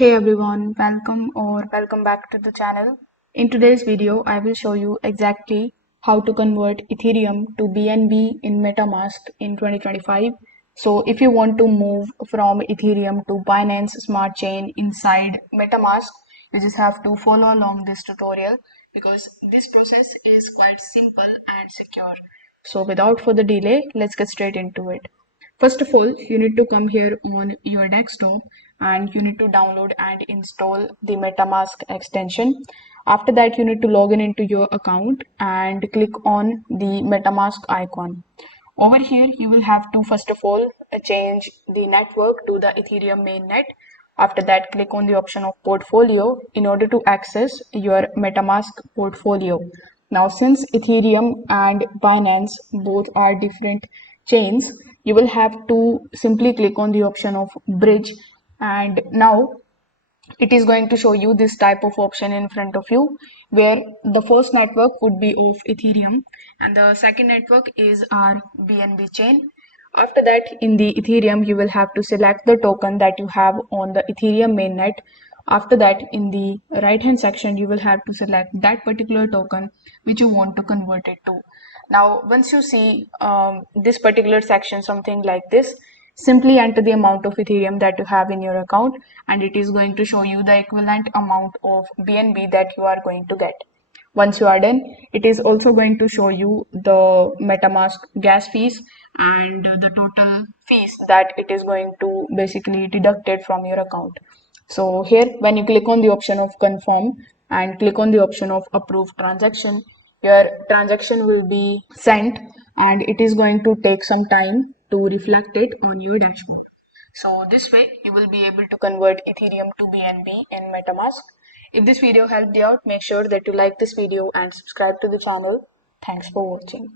Hey everyone, welcome back to the channel. In today's video, I will show you exactly how to convert Ethereum to BNB in MetaMask in 2025. So if you want to move from Ethereum to Binance Smart Chain inside MetaMask, you just have to follow along this tutorial because this process is quite simple and secure. So without further delay, let's get straight into it. First of all, you need to come here on your desktop and you need to download and install the MetaMask extension. After that, you need to log in into your account and click on the MetaMask icon. Over here, you will have to first of all change the network to the Ethereum mainnet. After that, click on the option of portfolio in order to access your MetaMask portfolio. Now, since Ethereum and Binance both are different chains, you will have to simply click on the option of bridge, and now it is going to show you this type of option in front of you where the first network would be of Ethereum and the second network is our BNB chain. After that, in the Ethereum, you will have to select the token that you have on the Ethereum mainnet. After that, in the right hand section, you will have to select that particular token which you want to convert it to. Now, once you see this particular section, something like this, simply enter the amount of Ethereum that you have in your account and it is going to show you the equivalent amount of BNB that you are going to get. Once you are done, it is also going to show you the MetaMask gas fees and the total fees that it is going to basically deducted from your account. So here, when you click on the option of confirm and click on the option of approve transaction, your transaction will be sent and it is going to take some time to reflect it on your dashboard. So this way you will be able to convert Ethereum to BNB in MetaMask. If this video helped you out, make sure that you like this video and subscribe to the channel. Thanks for watching.